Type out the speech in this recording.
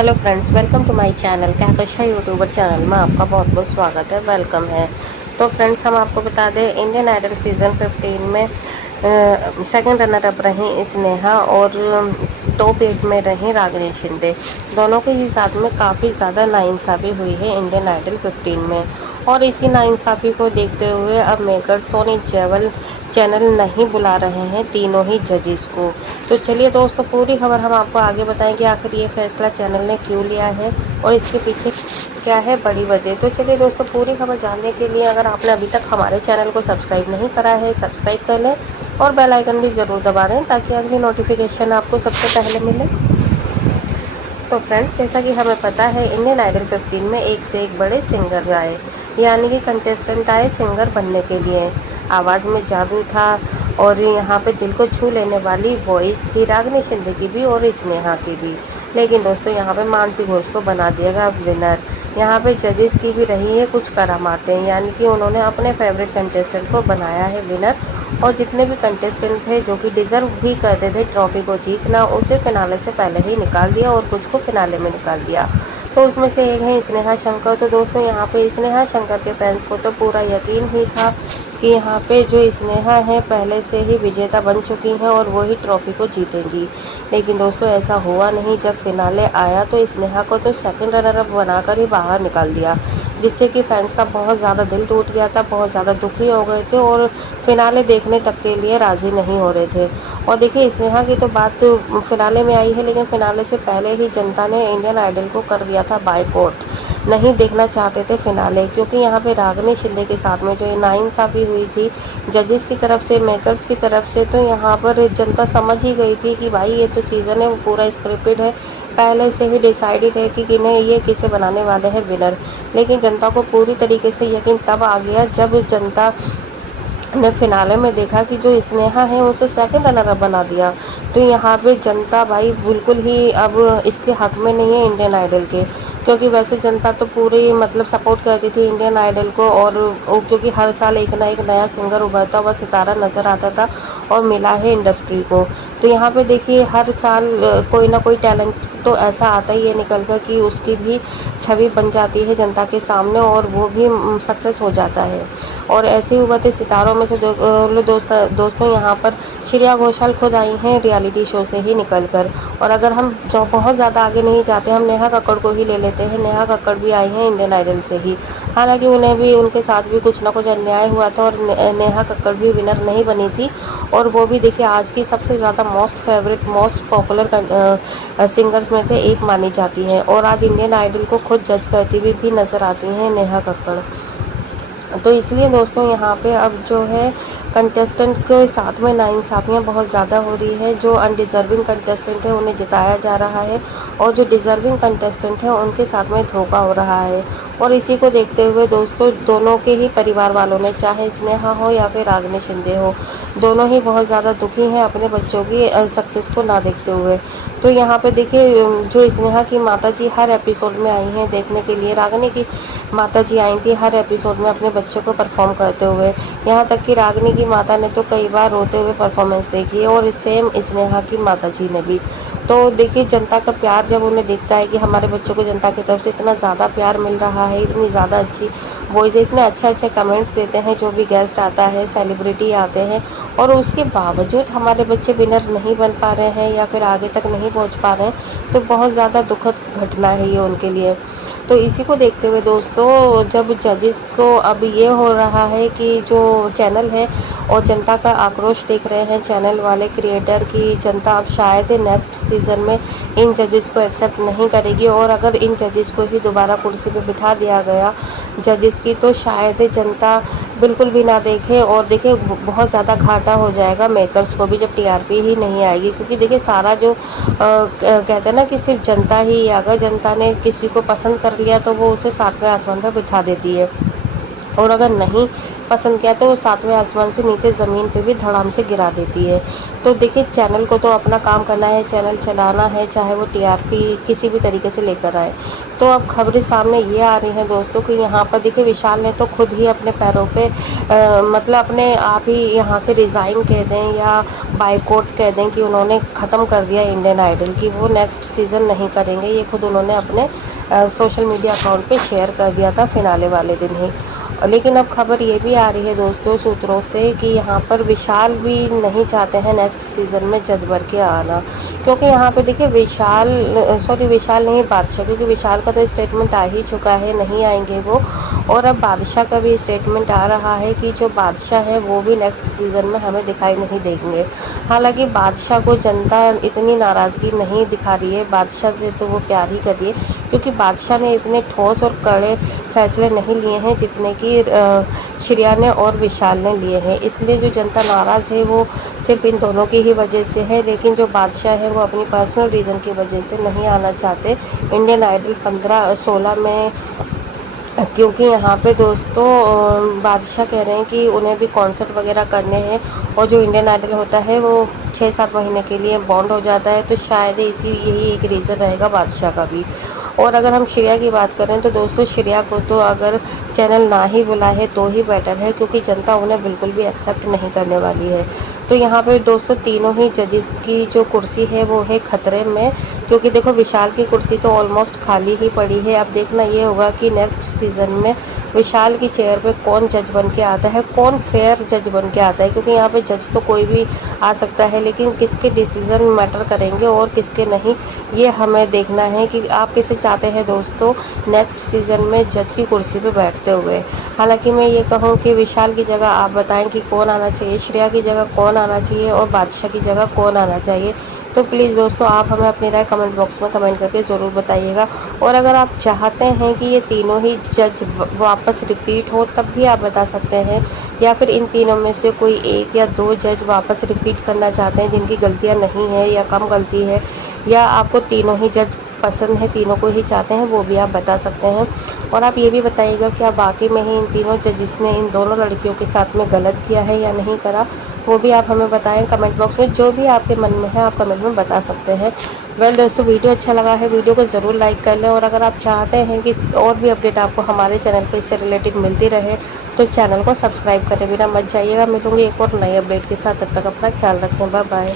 Hello friends, welcome to my channel Kahkasha YouTuber channel में आपका बहुत बहुत स्वागत है, वेलकम है। तो फ्रेंड्स, हम आपको बता दें, इंडियन आइडल सीज़न 15 में सेकंड रनर अप रहीं स्नेहा और टॉप 8 में रहीं रागिनी शिंदे। दोनों के ही साथ में काफ़ी ज़्यादा नाइंसाफ़ी हुई है इंडियन आइडल 15 में। और इसी नाइंसाफ़ी को देखते हुए अब मेकर सोनी जेवल चैनल नहीं बुला रहे हैं तीनों ही जजेस को। तो चलिए दोस्तों, पूरी खबर हम आपको आगे बताएं कि आखिर ये फैसला चैनल ने क्यों लिया है और इसके पीछे क्या है बड़ी वजह। तो चलिए दोस्तों, पूरी खबर जानने के लिए अगर आपने अभी तक हमारे चैनल को सब्सक्राइब नहीं करा है, सब्सक्राइब कर लें और बेल आइकन भी ज़रूर दबा दें ताकि अगली नोटिफिकेशन आपको सबसे पहले मिले। तो फ्रेंड्स, जैसा कि हमें पता है, इंडियन आइडल 15 में एक से एक बड़े सिंगर आए, यानी कि कंटेस्टेंट आए सिंगर बनने के लिए। आवाज़ में जादू था और यहाँ पे दिल को छू लेने वाली वॉइस थी रागिनी शिंदे की भी और स्नेहा की भी। लेकिन दोस्तों, यहाँ पे मानसी घोष को बना दिया गया विनर। यहाँ पे जजेस की भी रही है कुछ करामातें, यानी कि उन्होंने अपने फेवरेट कंटेस्टेंट को बनाया है विनर। और जितने भी कंटेस्टेंट थे जो कि डिज़र्व भी करते थे ट्रॉफी को जीतना, उसे फिनाले से पहले ही निकाल दिया और कुछ को फिनाले में निकाल दिया। तो उसमें से एक है स्नेहा शंकर। तो दोस्तों, यहाँ पे स्नेहा शंकर के फैंस को तो पूरा यकीन ही था कि यहाँ पे जो स्नेहा है पहले से ही विजेता बन चुकी हैं और वही ट्रॉफी को जीतेंगी। लेकिन दोस्तों, ऐसा हुआ नहीं। जब फिनाले आया तो स्नेहा को तो सेकंड रनर अप बनाकर ही बाहर निकाल दिया, जिससे कि फैंस का बहुत ज़्यादा दिल टूट गया था, बहुत ज़्यादा दुखी हो गए थे और फिनाले देखने तक के लिए राज़ी नहीं हो रहे थे। और देखिए, स्नेहा की तो बात फिनाले में आई है, लेकिन फिनाले से पहले ही जनता ने इंडियन आइडल को कर दिया था बायकॉट। नहीं देखना चाहते थे फिनाले, क्योंकि यहाँ पे रागिनी शिंदे के साथ में जो नाइंसाफ़ी हुई थी जजेस की तरफ से, मेकर्स की तरफ से, तो यहाँ पर जनता समझ ही गई थी कि भाई ये तो सीज़न है वो पूरा स्क्रिप्टेड है, पहले से ही डिसाइडेड है कि किन्हें ये किसे बनाने वाले हैं विनर। लेकिन जनता को पूरी तरीके से यकीन तब आ गया जब जनता ने फिनाले में देखा कि जो स्नेहा है उसे सेकंड रनर अप बना दिया। तो यहाँ पे जनता भाई बिल्कुल ही अब इसके हक में नहीं है इंडियन आइडल के, क्योंकि वैसे जनता तो पूरी मतलब सपोर्ट करती थी इंडियन आइडल को। और क्योंकि हर साल एक ना एक नया सिंगर उभरता हुआ सितारा नज़र आता था और मिला है इंडस्ट्री को। तो यहाँ पे देखिए, हर साल कोई ना कोई टैलेंट तो ऐसा आता ही है निकल कर कि उसकी भी छवि बन जाती है जनता के सामने और वो भी सक्सेस हो जाता है। और ऐसे ही उभरते सितारों में से दोस्तों यहाँ पर श्रेया घोषाल खुद आई हैं रियलिटी शो से ही निकलकर। और अगर हम जो बहुत ज़्यादा आगे नहीं जाते, हम नेहा कक्कड़ को ही ले लेते हैं। नेहा कक्कड़ भी आई हैं इंडियन आइडल से ही, हालांकि उन्हें भी उनके साथ भी कुछ ना कुछ अन्याय हुआ था और नेहा कक्कड़ भी विनर नहीं बनी थी। और वो भी देखिए, आज की सबसे ज़्यादा most favourite most popular singers में से एक मानी जाती हैं और आज इंडियन आइडल को खुद जज करती हुई भी नज़र आती हैं नेहा कक्कड़। तो इसलिए दोस्तों, यहाँ पे अब जो है कंटेस्टेंट के साथ में नाइंसाफ़ियाँ बहुत ज़्यादा हो रही है। जो अनडिज़र्विंग कंटेस्टेंट है उन्हें जिताया जा रहा है और जो डिज़र्विंग कंटेस्टेंट है उनके साथ में धोखा हो रहा है। और इसी को देखते हुए दोस्तों, दोनों के ही परिवार वालों ने, चाहे स्नेहा हो या फिर रागिनी शिंदे हो, दोनों ही बहुत ज़्यादा दुखी हैं अपने बच्चों की सक्सेस को ना देखते हुए। तो यहाँ पे देखिए, जो स्नेहा की माताजी हर एपिसोड में आई हैं देखने के लिए, रागिनी की माताजी आई थी हर एपिसोड में अपने बच्चों को परफॉर्म करते हुए। यहाँ तक कि रागिनी की माता ने तो कई बार रोते हुए परफॉर्मेंस देखी है और सेम स्नेहा की माताजी ने भी। तो देखिए, जनता का प्यार जब उन्हें दिखता है कि हमारे बच्चों को जनता की तरफ से इतना ज़्यादा प्यार मिल रहा है, इतनी ज़्यादा अच्छी वॉइस, इतने अच्छे अच्छे कमेंट्स देते हैं जो भी गेस्ट आता है, सेलिब्रिटी आते हैं, और उसके बावजूद हमारे बच्चे विनर नहीं बन पा रहे हैं या फिर आगे तक नहीं पहुँच पा रहे हैं, तो बहुत ज़्यादा दुखद घटना है ये उनके लिए। तो इसी को देखते हुए दोस्तों, जब जजेस को अब ये हो रहा है कि जो चैनल है और जनता का आक्रोश देख रहे हैं चैनल वाले क्रिएटर की, जनता अब शायद नेक्स्ट सीज़न में इन जजेस को एक्सेप्ट नहीं करेगी। और अगर इन जजेस को ही दोबारा कुर्सी पे बिठा दिया गया जजेस की, तो शायद जनता बिल्कुल भी ना देखे और देखिए बहुत ज़्यादा घाटा हो जाएगा मेकर्स को भी जब टीआरपी ही नहीं आएगी। क्योंकि देखिए, सारा जो कहते हैं ना कि सिर्फ जनता ही, अगर जनता ने किसी को पसंद कर लिया तो वो उसे सातवें आसमान पर बिठा देती है। और अगर नहीं पसंद किया तो वो सातवें आसमान से नीचे ज़मीन पे भी धड़ाम से गिरा देती है। तो देखिए चैनल को तो अपना काम करना है, चैनल चलाना है, चाहे वो टीआरपी किसी भी तरीके से लेकर आए। तो अब खबरें सामने ये आ रही हैं दोस्तों कि यहाँ पर देखिए विशाल ने तो खुद ही अपने पैरों पे मतलब अपने आप ही यहाँ से रिज़ाइन कह दें या बायकॉट कह दें कि उन्होंने ख़त्म कर दिया इंडियन आइडल की वो नेक्स्ट सीज़न नहीं करेंगे। ये खुद उन्होंने अपने सोशल मीडिया अकाउंट पे शेयर कर दिया था फिनाले वाले दिन ही। लेकिन अब खबर ये भी आ रही है दोस्तों सूत्रों से कि यहाँ पर विशाल भी नहीं चाहते हैं नेक्स्ट सीज़न में जज बन के आना, क्योंकि यहाँ पे देखिए विशाल नहीं बादशाह, क्योंकि विशाल का तो स्टेटमेंट आ ही चुका है नहीं आएंगे वो। और अब बादशाह का भी स्टेटमेंट आ रहा है कि जो बादशाह है वो भी नेक्स्ट सीज़न में हमें दिखाई नहीं देंगे। हालांकि बादशाह को जनता इतनी नाराज़गी नहीं दिखा रही है, बादशाह से तो वो प्यार ही कर रही है, क्योंकि बादशाह ने इतने ठोस और कड़े फैसले नहीं लिए हैं जितने कि श्रेया ने और विशाल ने लिए हैं। इसलिए जो जनता नाराज़ है वो सिर्फ इन दोनों की ही वजह से है, लेकिन जो बादशाह है वो अपनी पर्सनल रीज़न की वजह से नहीं आना चाहते इंडियन आइडल 15-16 में, क्योंकि यहाँ पे दोस्तों बादशाह कह रहे हैं कि उन्हें भी कॉन्सर्ट वगैरह करने हैं और जो इंडियन आइडल होता है वो 6-7 महीने के लिए बॉन्ड हो जाता है। तो शायद यही एक रीज़न रहेगा बादशाह का भी। और अगर हम श्रेया की बात करें तो दोस्तों श्रेया को तो अगर चैनल ना ही बुलाए तो ही बेटर है, क्योंकि जनता उन्हें बिल्कुल भी एक्सेप्ट नहीं करने वाली है। तो यहाँ पे दोस्तों तीनों ही जजेस की जो कुर्सी है वो है खतरे में, क्योंकि देखो विशाल की कुर्सी तो ऑलमोस्ट खाली ही पड़ी है। अब देखना ये होगा कि नेक्स्ट सीज़न में विशाल की चेयर पे कौन जज बन के आता है, कौन फेयर जज बन के आता है, क्योंकि यहाँ पे जज तो कोई भी आ सकता है, लेकिन किसके डिसीज़न मैटर करेंगे और किसके नहीं ये हमें देखना है कि आप किसे चाहते हैं दोस्तों नेक्स्ट सीज़न में जज की कुर्सी पे बैठते हुए। हालांकि मैं ये कहूँ कि विशाल की जगह आप बताएं कि कौन आना चाहिए, श्रेया की जगह कौन आना चाहिए और बादशाह की जगह कौन आना चाहिए। तो प्लीज़ दोस्तों आप हमें अपनी राय कमेंट बॉक्स में कमेंट करके ज़रूर बताइएगा। और अगर आप चाहते हैं कि ये तीनों ही जज वापस रिपीट हो तब भी आप बता सकते हैं, या फिर इन तीनों में से कोई एक या दो जज वापस रिपीट करना चाहते हैं जिनकी गलतियां नहीं है या कम गलती है, या आपको तीनों ही जज पसंद है, तीनों को ही चाहते हैं, वो भी आप बता सकते हैं। और आप ये भी बताइएगा कि आप वाकई में ही इन तीनों जजिस ने इन दोनों लड़कियों के साथ में गलत किया है या नहीं करा, वो भी आप हमें बताएं कमेंट बॉक्स में। जो भी आपके मन में है आप कमेंट में बता सकते हैं। वेल दोस्तों वीडियो अच्छा लगा है वीडियो को ज़रूर लाइक कर लें, और अगर आप चाहते हैं कि और भी अपडेट आपको हमारे चैनल पर इससे रिलेटेड मिलती रहे तो चैनल को सब्सक्राइब करे बिना मत जाइएगा। मिलूंगी एक और नई अपडेट के साथ, तब तक अपना ख्याल रखें, बाय बाय।